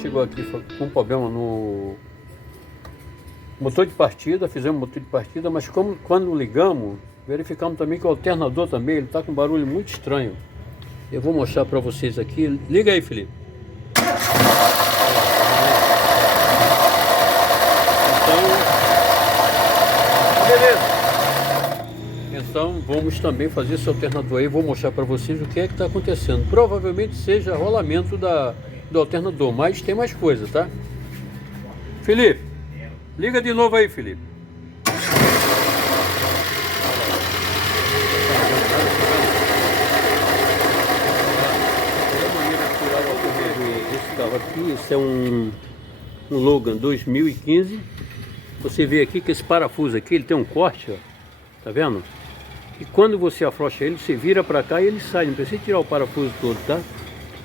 chegou aqui com um problema no motor de partida, fizemos motor de partida, mas como quando ligamos, verificamos também que o alternador também, ele está com um barulho muito estranho. Eu vou mostrar para vocês aqui. Liga aí, Felipe. Então, beleza. Então vamos também fazer esse alternador aí. Vou mostrar para vocês o que é que está acontecendo. Provavelmente seja rolamento do alternador, mas tem mais coisa, tá? Felipe, liga de novo aí, Felipe. Esse carro aqui, esse é um Logan 2015. Você vê aqui que esse parafuso aqui, ele tem um corte, ó, tá vendo? E quando você afrouxa ele, você vira para cá e ele sai, não precisa tirar o parafuso todo, tá?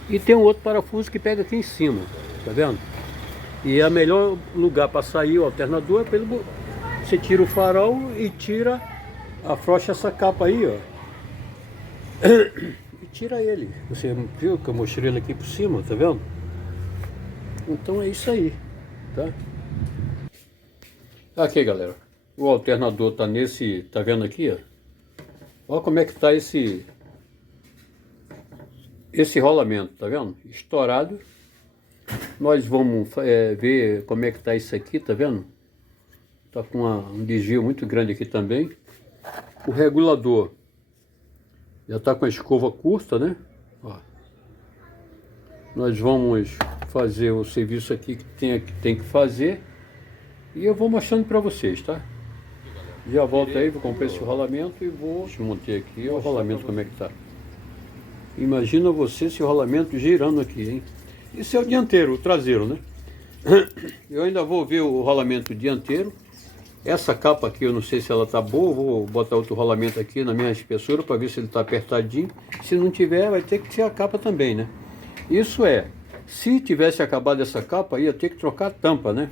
E tem um outro parafuso que pega aqui em cima, tá vendo? E é o melhor lugar para sair o alternador é pelo... Você tira o farol e tira, afrouxa essa capa aí, ó. E tira ele. Você viu que eu mostrei ele aqui por cima, tá vendo? Então é isso aí, tá? Aqui, galera. O alternador tá nesse, tá vendo aqui, ó? Olha como é que tá esse rolamento, tá vendo? Estourado. Nós vamos ver como é que tá isso aqui, tá vendo? Tá com um desvio muito grande aqui também. O regulador já tá com a escova curta, né? Ó. Nós vamos fazer o serviço aqui que tem que fazer. E eu vou mostrando para vocês, tá? Já volto aí, vou comprar esse rolamento e vou desmontar aqui o rolamento como é que tá. Imagina você esse rolamento girando aqui, hein? Esse é o dianteiro, o traseiro, né? Eu ainda vou ver o rolamento dianteiro. Essa capa aqui eu não sei se ela tá boa, vou botar outro rolamento aqui na minha espessura para ver se ele tá apertadinho. Se não tiver, vai ter que ser a capa também, né? Isso é, se tivesse acabado essa capa, ia ter que trocar a tampa, né?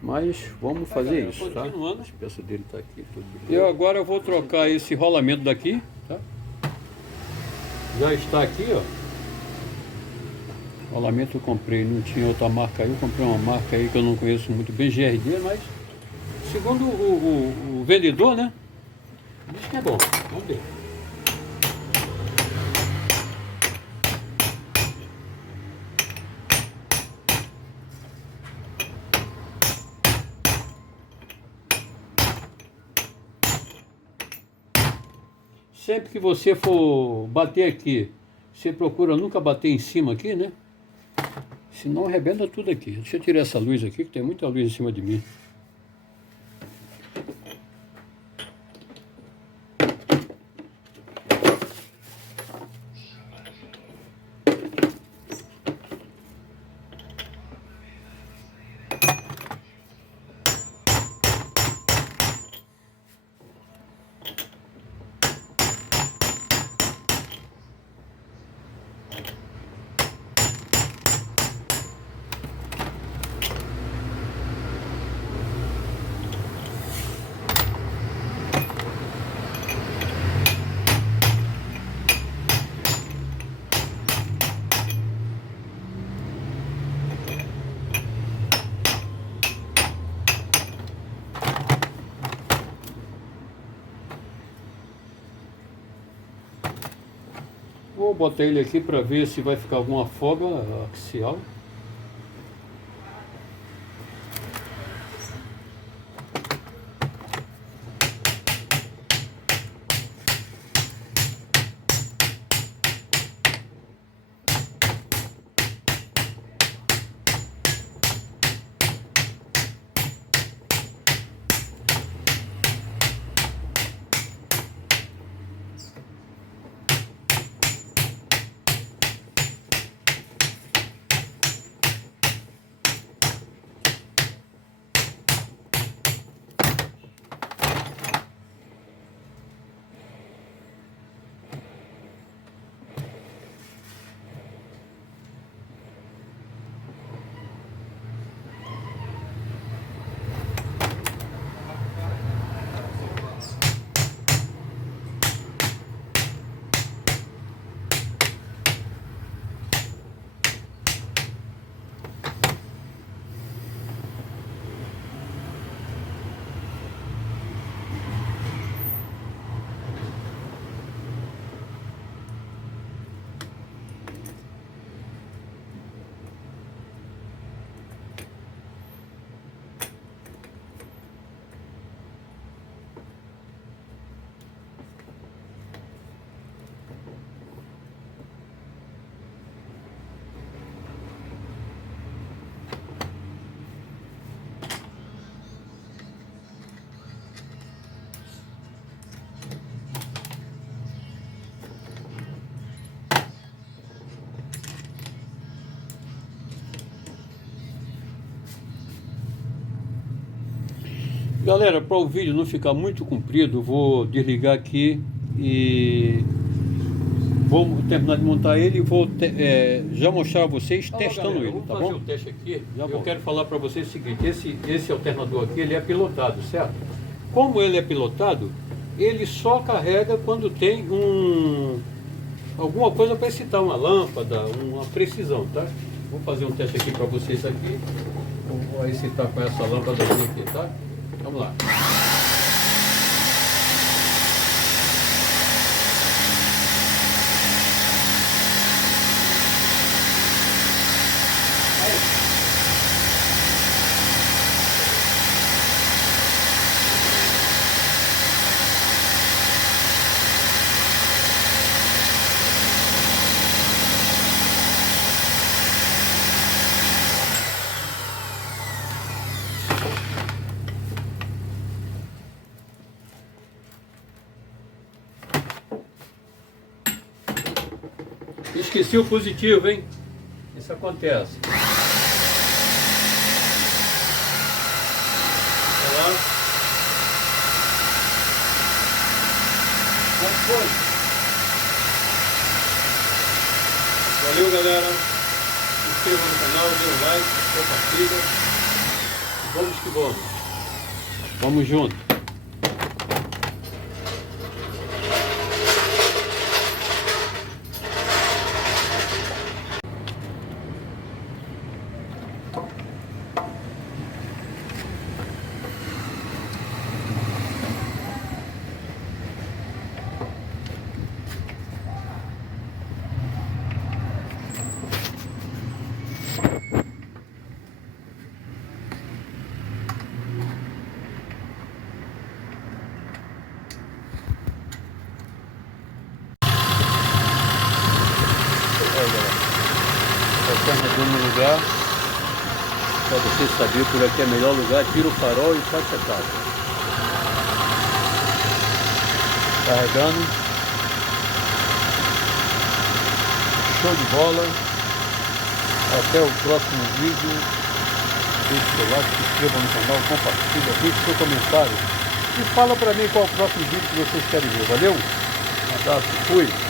Mas vamos fazer isso, tá? A espessa dele tá aqui, tudo bem. Agora eu vou trocar esse rolamento daqui, tá? Já está aqui, ó. O rolamento eu comprei, não tinha outra marca aí, eu comprei uma marca aí que eu não conheço muito bem, GRD, mas segundo o vendedor, né? Diz que é bom, vamos ver. Sempre que você for bater aqui, você procura nunca bater em cima aqui, né? Senão arrebenta tudo aqui. Deixa eu tirar essa luz aqui, que tem muita luz em cima de mim. Vou botar ele aqui para ver se vai ficar alguma folga axial. Galera, para o vídeo não ficar muito comprido, vou desligar aqui e vou terminar de montar ele e vou já mostrar a vocês testando galera, ele, tá bom? Vamos fazer o teste aqui. Eu quero falar para vocês o seguinte, esse alternador aqui, ele é pilotado, certo? Como ele é pilotado, ele só carrega quando tem alguma coisa para excitar, uma lâmpada, uma precisão, tá? Vou fazer um teste aqui para vocês aqui. Vou excitar com essa lâmpada aqui, tá? Vamos lá. Esqueci o positivo, hein? Isso acontece. Olha lá. Como foi? Valeu, galera. Se inscreva no canal, dê um like, compartilha. Vamos que vamos. Vamos junto. Alternador no lugar, para você saber por aqui é o melhor lugar, tira o farol e faz setup. Carregando. Show de bola. Até o próximo vídeo. Deixe seu like, se inscreva no canal, compartilha, deixe seu comentário. E fala para mim qual é o próximo vídeo que vocês querem ver. Valeu? Um abraço, fui!